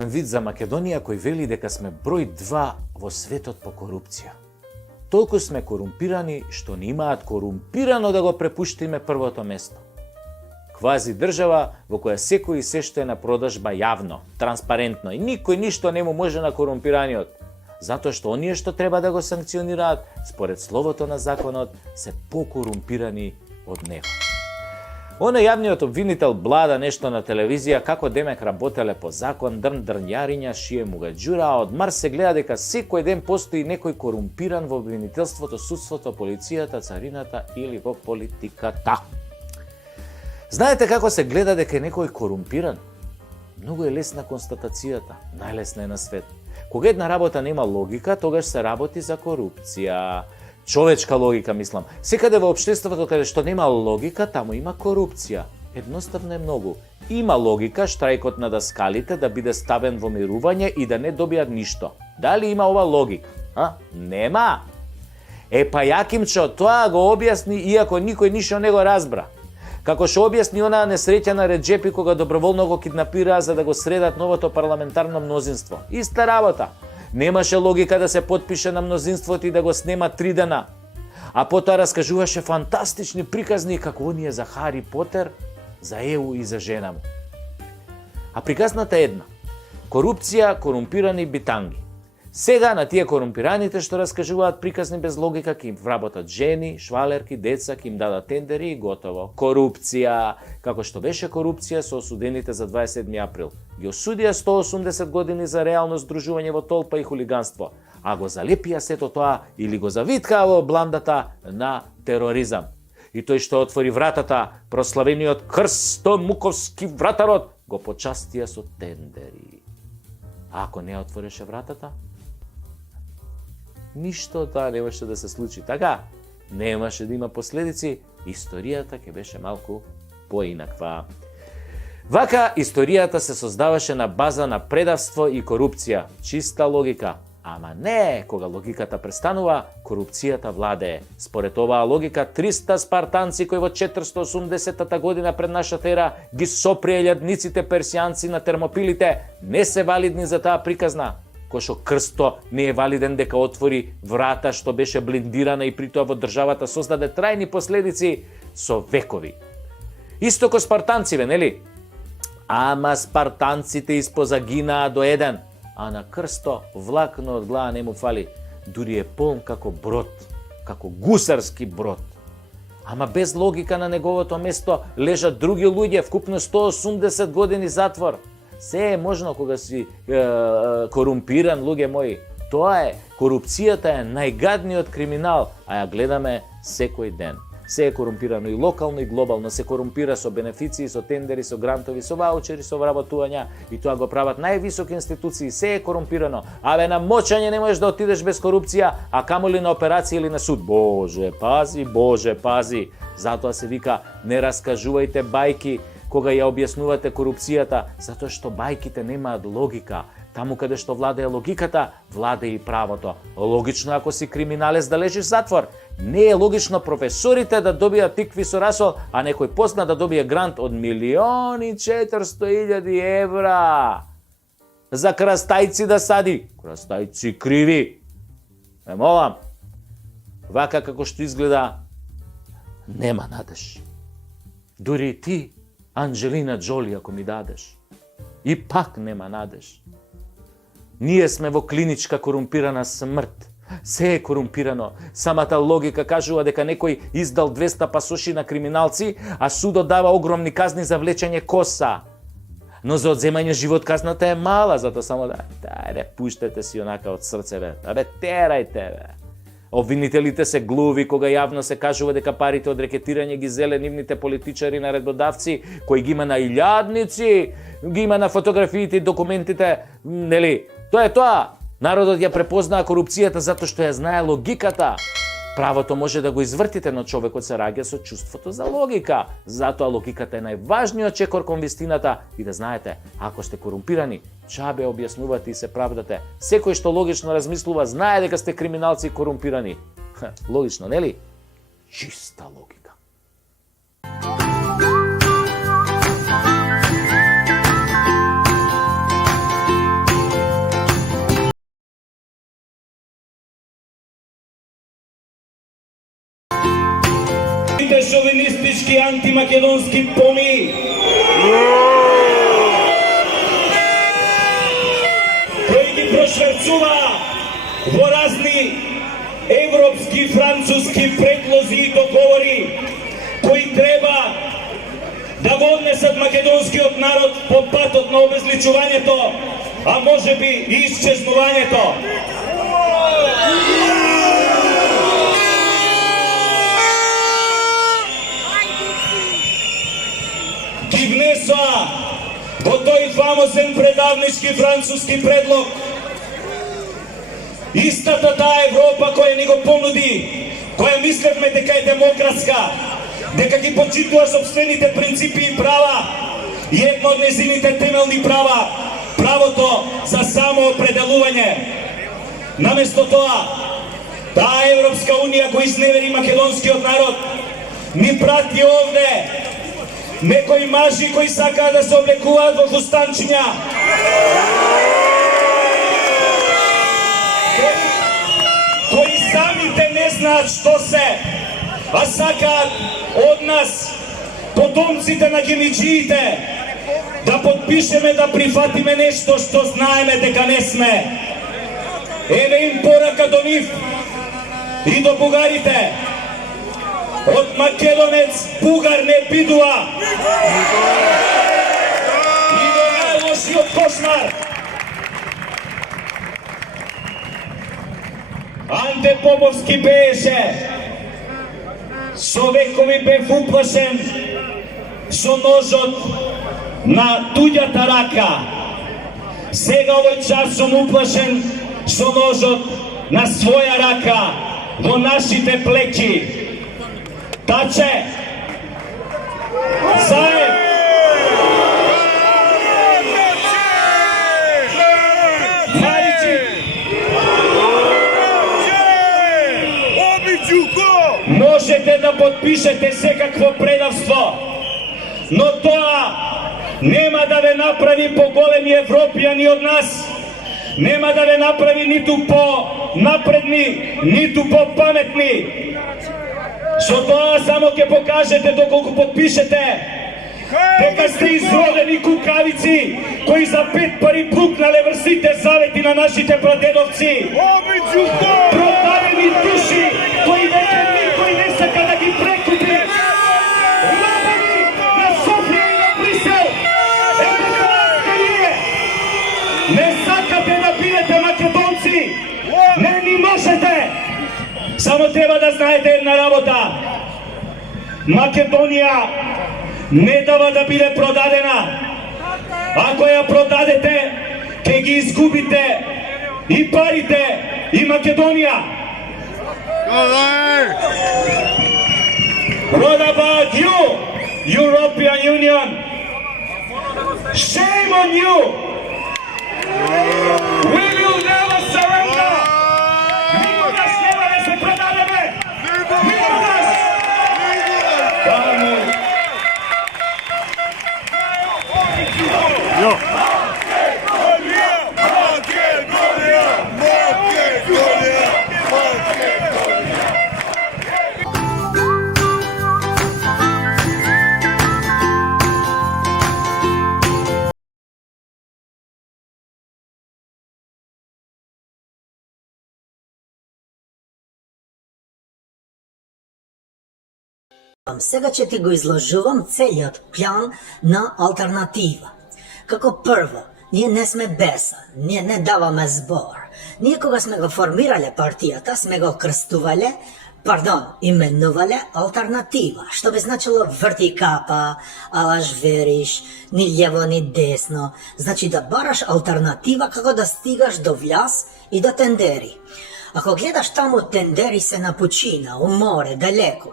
вид за Македонија кој вели дека сме број 2 во светот по корупција. Толку сме корумпирани што не имаат корумпирано да го препуштиме првото место. Квази држава во која секој и се што е на продажба јавно, транспарентно и никој ништо не му може на корумпираниот, затоа што оние што треба да го санкционираат според словото на законот се покорумпирани од него. Оној јавниот обвинител блада нешто на телевизија како демек работеле по закон, дрнјариња, шие мугаџура, а од Марс се гледа дека секој ден постои некој корумпиран во обвинителството, судството, полицијата, царината или во политиката. Знаете како се гледа дека е некој корумпиран? Многу е лесна констатацијата, најлесна е на свет. Кога една работа нема логика, тогаш се работи за корупција. Човечка логика, мислам. Секаде во општеството каде што нема логика, таму има корупција. Едноставно е многу. Има логика штрајкот на даскалите да биде ставен во мирување и да не добијат ништо. Дали има ова логика? Нема. Па Јакимчо тоа го објасни иако никој ништо не го разбра. Како што објасни онаа несреќа на Реджепи кога доброволно го киднапираа за да го средат новото парламентарно мнозинство. Иста работа. Немаше логика да се потпише на мнозинството и да го снема 3 дена. А потоа раскажуваше фантастични приказни како оние за Хари Потер, за ЕУ и за жена му. А приказната е една. Корупција, корумпирани битанги. Сега на тие корумпираните што раскажуваат приказни без логика ќе им вработат жени, швалерки, деца, ќе им дадат тендери и готово. Корупција, како што беше корупција со осудените за 27 април. Ги осудија 180 години за реално здружување во толпа и хулиганство, а го залепија сето тоа или го завиткаа во бландата на тероризам. И тој што отвори вратата, прославениот крстомуковски вратарот, го почастија со тендери. А ако не отвореше вратата, ништо тоа немаше да се случи. Така, немаше да има последици, историјата ќе беше малку поинаква. Вака, историјата се создаваше на база на предавство и корупција. Чиста логика. Ама не, кога логиката престанува, корупцијата владее. Според оваа логика, 300 спартанци кои во 480 година пред нашата ера ги соприја лјадниците персијанци на Термопилите, не се валидни за таа приказна. Кој што Крсто не е валиден дека отвори врата што беше блиндирана и притоа во државата создаде трајни последици со векови. Исто ко спартанциве, нели? Ама спартанците испозагинаа до еден, а на Крсто влакно од глава не му фали. Дури е полн како брод, како гусарски брод. Ама без логика на неговото место лежат други луѓе, вкупно 180 години затвор. Се е можно кога си корумпиран, луѓе мои. Тоа е, корупцијата е најгадниот криминал, а ја гледаме секој ден. Се е корумпирано и локално и глобално, се корумпира со бенефиции, со тендери, со грантови, со ваучери, со вработувања и тоа го прават највисоки институции, се е корумпирано. Абе на мочање не можеш да отидеш без корупција, а камоли на операција или на суд. Боже, пази, Боже, пази. Затоа се вика не раскажувајте бајки кога ја објаснувате корупцијата, затоа што бајките немаат логика. Таму каде што владее логиката, владее и правото. Логично ако си криминалец да лежиш затвор. Не е логично професорите да добијат тикви со расол, а некој познат да добие грант од 1.400.000 евра. За крастајци да сади. Крастајци криви. Ме молам. Вака како што изгледа, нема надеж. Дури ти, Анджелина Джоли, ако ми дадеш. И пак нема надеж. Ние сме во клиничка корумпирана смрт. Се е корумпирано. Самата логика кажува дека некој издал 200 пасоши на криминалци, а судот дава огромни казни за влечење коса. Но за одземање живот казната е мала, затоа само дајде, пуштете си онака од срце, бе. Абе, терајте, бе. Обвинителите се глуви кога јавно се кажува дека парите од рекетирање ги зеле нивните политичари наредбодавци, кои ги има на илјадници, ги има на фотографиите и документите, нели? Тоа е тоа. Народот ја препознаа корупцијата затоа што ја знае логиката. Правото може да го извртите, но човекот се раѓа со чувството за логика. Затоа логиката е најважниот чекор кон вистината и да знаете, ако сте корумпирани, чабе објаснувате и се правдате. Секој што логично размислува знае дека сте криминалци и корумпирани. Логично, нели? Чиста логика. заеднички антимакедонски помии, кои ги прошверцува во разни европски, француски предлози и договори, кои треба да го однесат македонскиот народ по патот на обезличувањето, а може би и исчезнувањето. Ги внесоа во тој фамозен предавнички француски предлог истата таа Европа која ни го понуди, која мислевме дека е демократска, дека ги почитува собствените принципи и права, и едно од незините темелни права, правото за самоопределување. Наместо тоа, таа Европска унија го изневери македонскиот народ, ни прати овде некои мажи кои сакаат да се облекуваат во фустанчиња, кои самите не знаат што се, а сакаат од нас, потомците на геничиите, да подпишеме, да прифатиме нешто што знаеме дека не сме. Еве им порака до нив и до бугарите. Од македонец бугар не бидува. И до најлошиот кошмар. Анте Поповски бееше, со векови бев уплашен со ножот на туѓата рака. Сега овој час сум уплашен со ножот на своја рака во нашите плеќи. Таче, заед, Маричи, можете да подпишете секакво предавство, но тоа нема да ве направи поголеми европјани од нас, нема да ве направи ниту по-напредни, ниту по-паметни. Со тоа само ќе покажете доколку подпишете дека сте изродени кукавици кои за 5 пари пукнале врз сите завети на нашите прадедовци. Продадени души кои веќе никој не сака да ги прекупи. Рабени на Софија и на Брисел. Ете тоа сте вие. Не сакате да бидете македонци. Не ни можете. Само треба да знаете една работа. Македонија не дава да биде продадена. Ако ја продадете, ќе ги изгубите и парите, и Македонија. What about you, European Union? Shame on you! We will never surrender! Никогаш нема да се предадеме! Никогаш! Сега ќе ти го изложувам целиот план на алтернатива. Како прво, ние не сме беса, ние не даваме збор. Ние кога сме го формирале партијата, сме го крстувале, именувале алтернатива, што би значило врти капа, алаш вериш, ни лево ни десно. Значи да бараш алтернатива како да стигаш до вляз и до тендери. Ако гледаш таму тендери се на пучина, у море, далеко,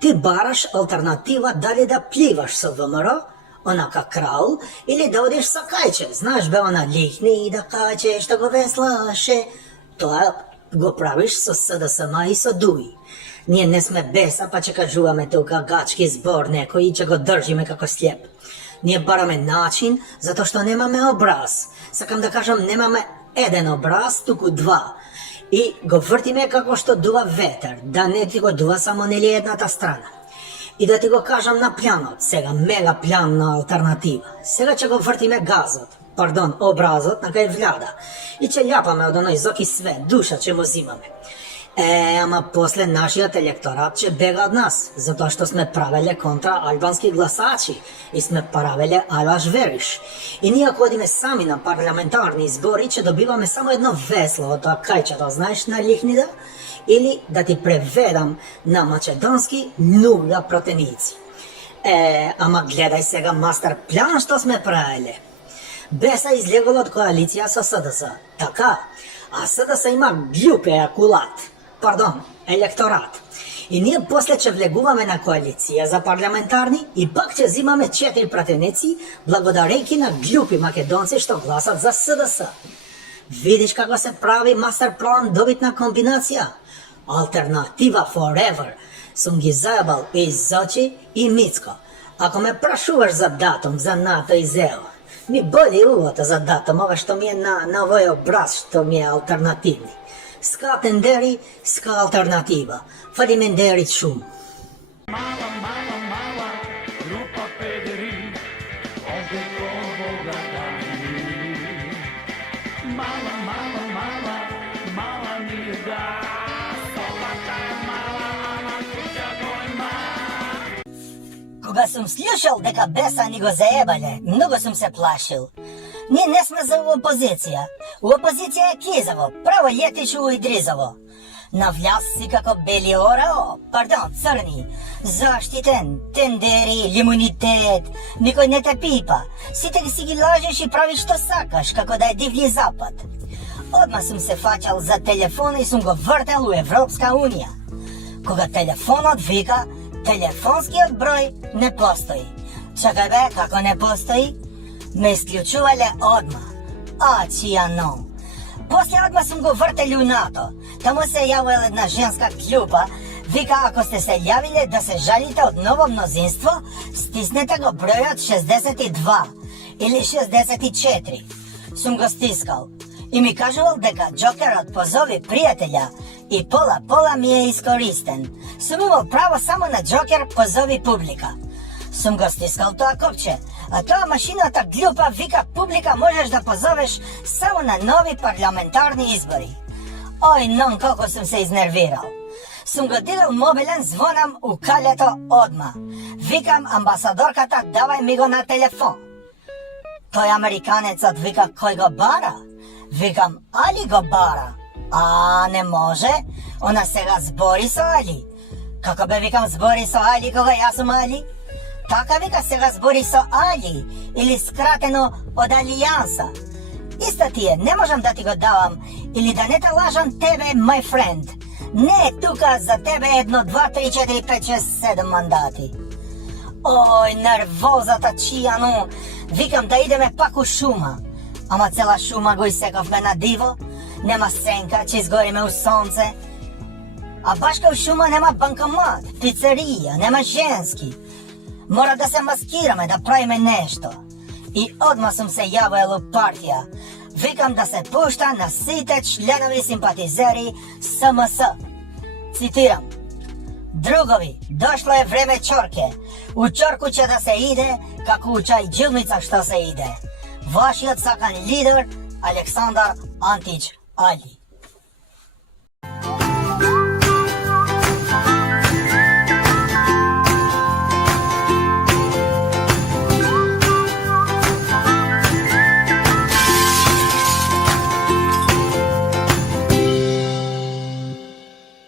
ти бараш алтернатива дали да пливаш со ВМРО, онака крал, или да одиш со кајче. Знаеш бе она лихни и да кајче, што го веслаше. Тоа го правиш со СДСМ и со ДУИ. Ние не сме беса, па ќе кажуваме тука гачки збор некој и ќе го држиме како слеп. Ние бараме начин, затоа што немаме образ. Сакам да кажам, немаме еден образ, туку два. И го вртиме како што дува ветер, да не ти го дува само нели едната страна. И да ти го кажам на планот, сега мега план на алтернатива. Сега ќе го вртиме газот, пардон, образот на кај влада. И ќе љапаме од оној зоки свет, душа ќе му зимаме. Ама после нашиот електорат ќе бега од нас, затоа што сме правеле контра албански гласачи и сме правеле алаш вериш. И ние ако одиме сами на парламентарни избори, ќе добиваме само едно весло од тоа кајчето, знаеш, на Лихнида, или да ти преведам на македонски нула протеници. Ама гледај сега мастер план што сме правеле. Беса излегол од коалиција со СДС, така, а СДС има глупе акулат, пардон, електорат. И ние после ќе влегуваме на коалиција за парламентарни и пак ќе зимаме 4 пратеници благодарејќи на глупи македонци што гласат за СДС. Видиш како се прави мастер план, добитна комбинација? Алтернатива forever. Сум ги заебал и Зочи и Мицко. Ако ме прашуваш за датум за НАТО и ЗЕО, ми боли увото за датум, ова што ми е на овој образ што ми е алтернативни. Ска тендери, ска алтернатива. Фалимендери шум. Grupa pederi, onde como gadani. Mala mi da, sola kaj mala, kuća gojma. Кога сум слушал дека Беса ни го заебале, многу сум се плашил. Ние не сме за опозиција. Опозиција е Кизово, право Летишово и Дризово. На власт си како бели орао, пардон, црни, заштитен, тендери, лимунитет, никој не те пипа. Сите си ги лажеш и правиш што сакаш, како да е дивли запад. Одма сум се фачал за телефон и сум го вртел у Европска Унија. Кога телефонот вика, телефонскиот број не постои. Чакај бе, како не постои? Ме исклучувале одма. Ачијано. После одма сум го вртел у НАТО. Таму се јавила една женска клјупа, вика ако сте се јавиле да се жалите од ново мнозинство, стиснете го бројот 62 или 64. Сум го стискал и ми кажувал дека Джокерот позови пријателја и пола ми е искористен. Сум имал право само на Джокер позови публика. Сум го стискал тоа копче, а тоа машината глупа вика публика можеш да позовеш само на нови парламентарни избори. Ој, нон, колко сум се изнервирал. Сум го дигал мобилен, звонам у калето одма. Викам амбасадорката, давај ми го на телефон. Тој американецот вика, кој го бара? Викам, Али го бара. А, не може, она сега збори со Али. Како бе, викам, збори со Али, кога јас сум Али? Така вика, сега збори со Али, или скратено од Алијанса. Иста ти е, не можам да ти го давам, или да не те лажам тебе, my friend. Не е тука за тебе 1, 2, 3, 4, 5, 6, 7 мандати. Ој, нервозата чијано, викам да идеме пак у шума. Ама цела шума го исековме на диво, нема сенка, че изгориме у сонце. А баш кај шума нема банкомат, пицерија, нема женски. Мора да се маскираме, да правиме нешто. И одма сум се јавил у партија. Викам да се пушта на сите членови симпатизери СМС. Цитирам. Другови, дошло е време чорке. У чорку ќе да се иде, како у чајджилница што се иде. Вашиот сакан лидер Александар Антич Али.